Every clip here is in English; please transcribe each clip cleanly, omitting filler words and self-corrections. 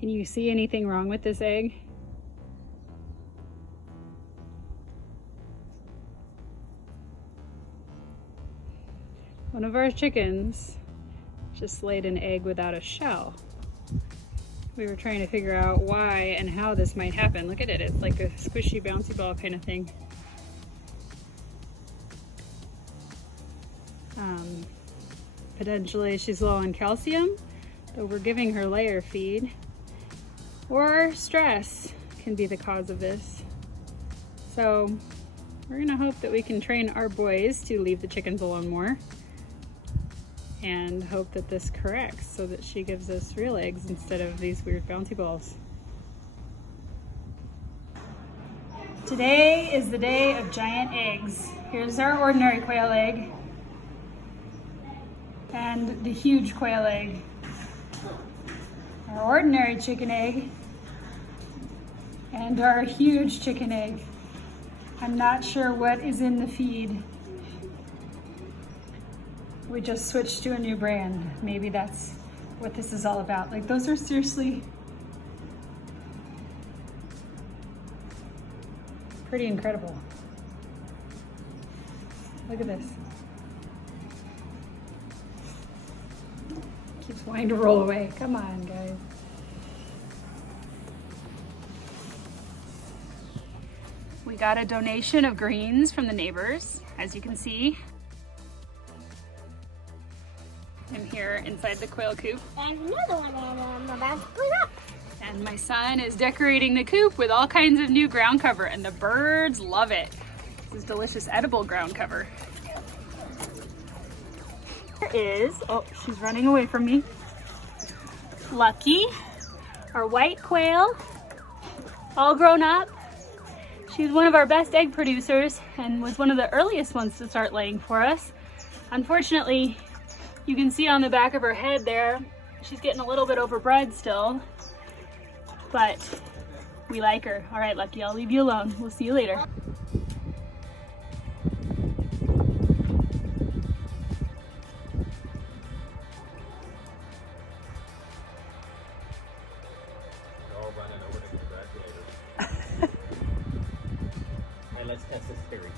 Can you see anything wrong with this egg? One of our chickens just laid an egg without a shell. We were trying to figure out why and how this might happen. Look at it, it's like a squishy bouncy ball kind of thing. Potentially she's low on calcium, but we're giving her layer feed. Or stress can be the cause of this. So we're gonna hope that we can train our boys to leave the chickens alone more and hope that this corrects so that she gives us real eggs instead of these weird bouncy balls. Today is the day of giant eggs. Here's our ordinary quail egg and the huge quail egg. Our ordinary chicken egg and our huge chicken egg. I'm not sure what is in the feed. We just switched to a new brand. Maybe that's what this is all about. Like, those are seriously pretty incredible. Look at this. Keeps wanting to roll away. Come on, guys. We got a donation of greens from the neighbors, as you can see. I'm here inside the quail coop. There's another one and I'm about to clean up. And my son is decorating the coop with all kinds of new ground cover, and the birds love it. This is delicious edible ground cover. There is, oh, she's running away from me. Lucky, our white quail, all grown up. She's one of our best egg producers and was one of the earliest ones to start laying for us. Unfortunately, you can see on the back of her head there, she's getting a little bit overbred still, but we like her. All right, Lucky, I'll leave you alone. We'll see you later. All running over to congratulate her. Alright, let's test this theory.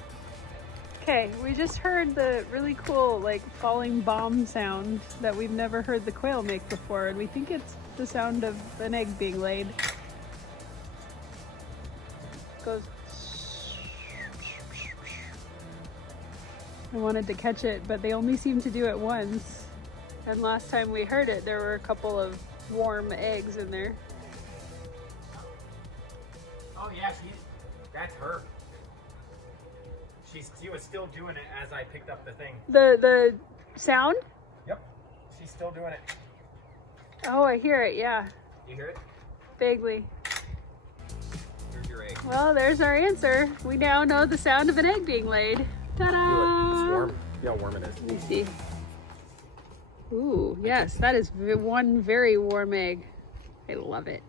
Okay, we just heard the really cool, like, falling bomb sound that we've never heard the quail make before, and we think it's the sound of an egg being laid. It goes. I wanted to catch it, but they only seem to do it once. And last time we heard it, there were a couple of warm eggs in there. Oh yeah, that's her. She was still doing it as I picked up the thing. The sound? Yep, she's still doing it. Oh, I hear it, yeah. You hear it? Vaguely. Here's your egg. Well, there's our answer. We now know the sound of an egg being laid. Ta-da! It's warm. See how warm it is. Let me see. Ooh, yes, that is one very warm egg. I love it.